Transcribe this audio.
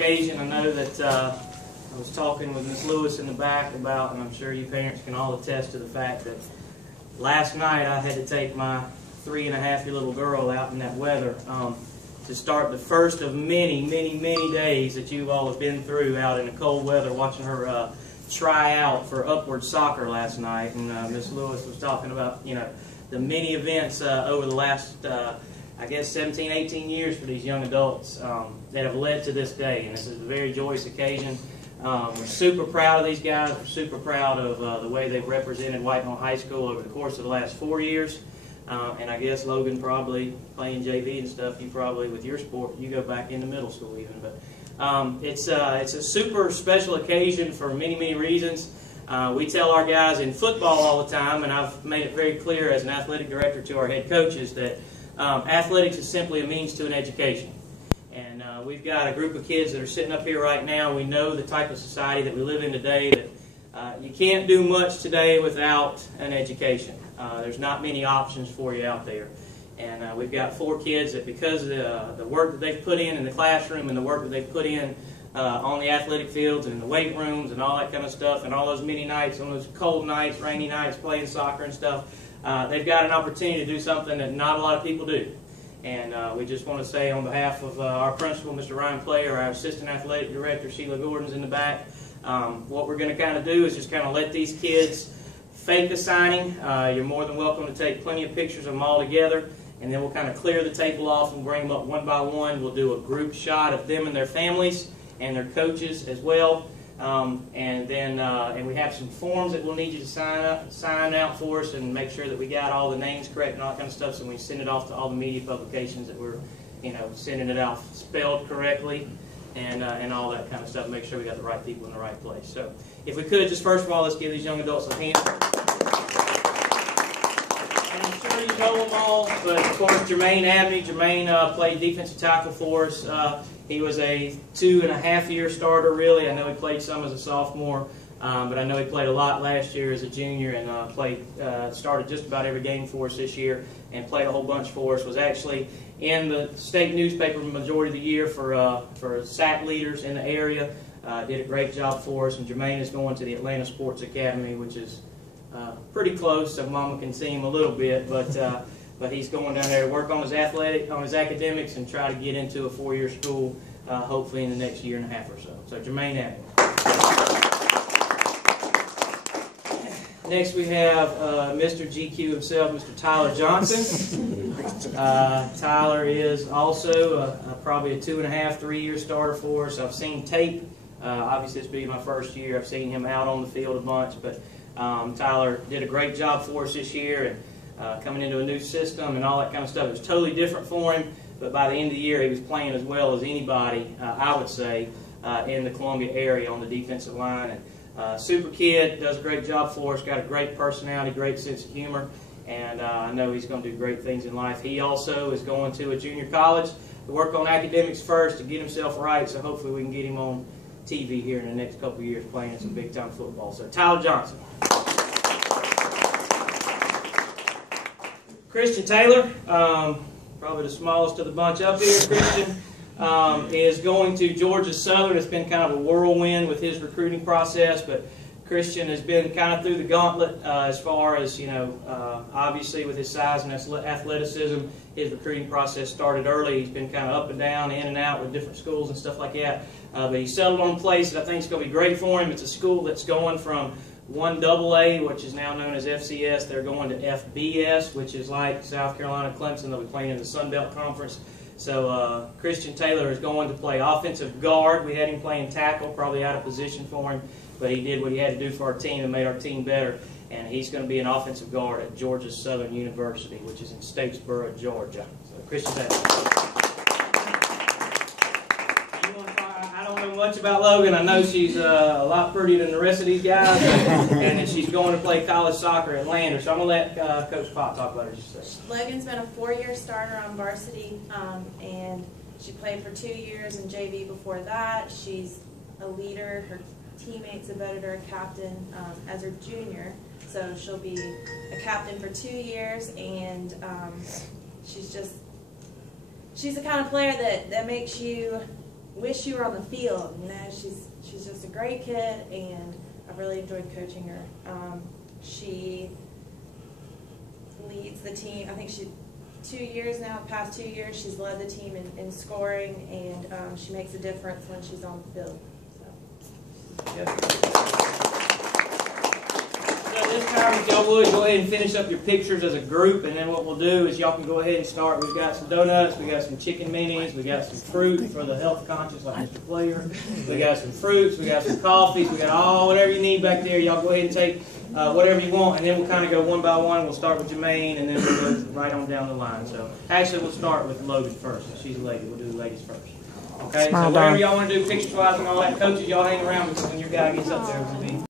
occasion. I know that I was talking with Miss Lewis in the back about, and I'm sure you parents can all attest to the fact that last night I had to take my 3.5-year little girl out in that weather to start the first of many days that you all have been through out in the cold weather, watching her try out for upward soccer last night. And Miss Lewis was talking about, you know, the many events over the last, I guess, 17, 18 years for these young adults that have led to this day. And this is a very joyous occasion. We're super proud of these guys. We're super proud of the way they've represented White Knoll High School over the course of the last 4 years. And I guess, Logan, probably playing JV and stuff, you probably, with your sport, you go back into middle school even. But it's a super special occasion for many reasons. We tell our guys in football all the time, and I've made it very clear as an athletic director to our head coaches, that athletics is simply a means to an education. And we've got a group of kids that are sitting up here right now. We know the type of society that we live in today, that you can't do much today without an education. There's not many options for you out there. And we've got 4 kids that, because of the work that they've put in the classroom and the work that they've put in on the athletic fields and in the weight rooms and all that kind of stuff, and all those many nights, on those cold nights, rainy nights, playing soccer and stuff, they've got an opportunity to do something that not a lot of people do. And we just want to say, on behalf of our principal, Mr. Ryan Player, our assistant athletic director, Sheila Gordon's in the back, what we're going to kind of do is just kind of let these kids fake a signing. You're more than welcome to take plenty of pictures of them all together, and then we'll kind of clear the table off and bring them up one by one. We'll do a group shot of them and their families and their coaches as well. And we have some forms that we'll need you to sign out for us, and make sure that we got all the names correct and all that kind of stuff, so we send it off to all the media publications that we're, you know, sending it out spelled correctly, and all that kind of stuff. Make sure we got the right people in the right place. So if we could, just first of all, let's give these young adults a hand. And I'm sure you know them all, but of course Jermaine Abney. Jermaine played defensive tackle for us. He was a 2.5-year starter, really. I know he played some as a sophomore, but I know he played a lot last year as a junior, and started just about every game for us this year, and played a whole bunch for us. Was actually in the state newspaper majority of the year for sack leaders in the area. Did a great job for us, and Jermaine is going to the Atlanta Sports Academy, which is pretty close, so Mama can see him a little bit, but he's going down there to work on his academics, and try to get into a 4-year school, hopefully in the next 1.5 years or so. So Jermaine Abney. Next we have Mr. GQ himself, Mr. Tyler Johnson. Tyler is also probably a 2.5, 3-year starter for us. I've seen tape. Obviously this will be my first year. I've seen him out on the field a bunch, but Tyler did a great job for us this year, and coming into a new system and all that kind of stuff. It was totally different for him, but by the end of the year he was playing as well as anybody, I would say, in the Columbia area on the defensive line. And super kid, does a great job for us, got a great personality, great sense of humor, and I know he's going to do great things in life. He also is going to a junior college to work on academics first, to get himself right, so hopefully we can get him on TV here in the next couple of years playing some big-time football. So Tyler Johnson. Christian Taylor, probably the smallest of the bunch up here. Christian is going to Georgia Southern. It's been kind of a whirlwind with his recruiting process, but Christian has been kind of through the gauntlet as far as, you know, obviously with his size and athleticism, his recruiting process started early. He's been kind of up and down, in and out with different schools and stuff like that. But he settled on a place that I think is going to be great for him. It's a school that's going from 1AA, which is now known as FCS. They're going to FBS, which is like South Carolina, Clemson. They'll be playing in the Sun Belt Conference. So Christian Taylor is going to play offensive guard. We had him playing tackle, probably out of position for him, but he did what he had to do for our team and made our team better. And he's going to be an offensive guard at Georgia Southern University, which is in Statesboro, Georgia. So Christian Taylor. I don't know much about Logan. I know she's a lot prettier than the rest of these guys, and that she's going to play college soccer at Lander. So I'm going to let Coach Pop talk about her just a second. Logan's been a 4-year starter on varsity, and she played for 2 years in JV before that. She's a leader. Her teammates have voted her a captain as her junior, so she'll be a captain for 2 years, and she's the kind of player that makes you wish you were on the field. You know, she's just a great kid, and I've really enjoyed coaching her. She leads the team. I think 2 years now, past 2 years, she's led the team in scoring, and she makes a difference when she's on the field. So. So this time, if y'all would, go ahead and finish up your pictures as a group, and then what we'll do is y'all can go ahead and start. We've got some donuts, we got some chicken minis, we got some fruit for the health conscious like Mr. Player. We got some fruits, we got some coffees, we got whatever you need back there. Y'all go ahead and take whatever you want, and then we'll kind of go one by one. We'll start with Jermaine, and then we'll go right on down the line. So actually, we'll start with Logan first. She's a lady. We'll do the ladies first. Okay, so whatever y'all want to do pictures-wise and all that, coaches, y'all hang around because when your guy gets up there, we'll be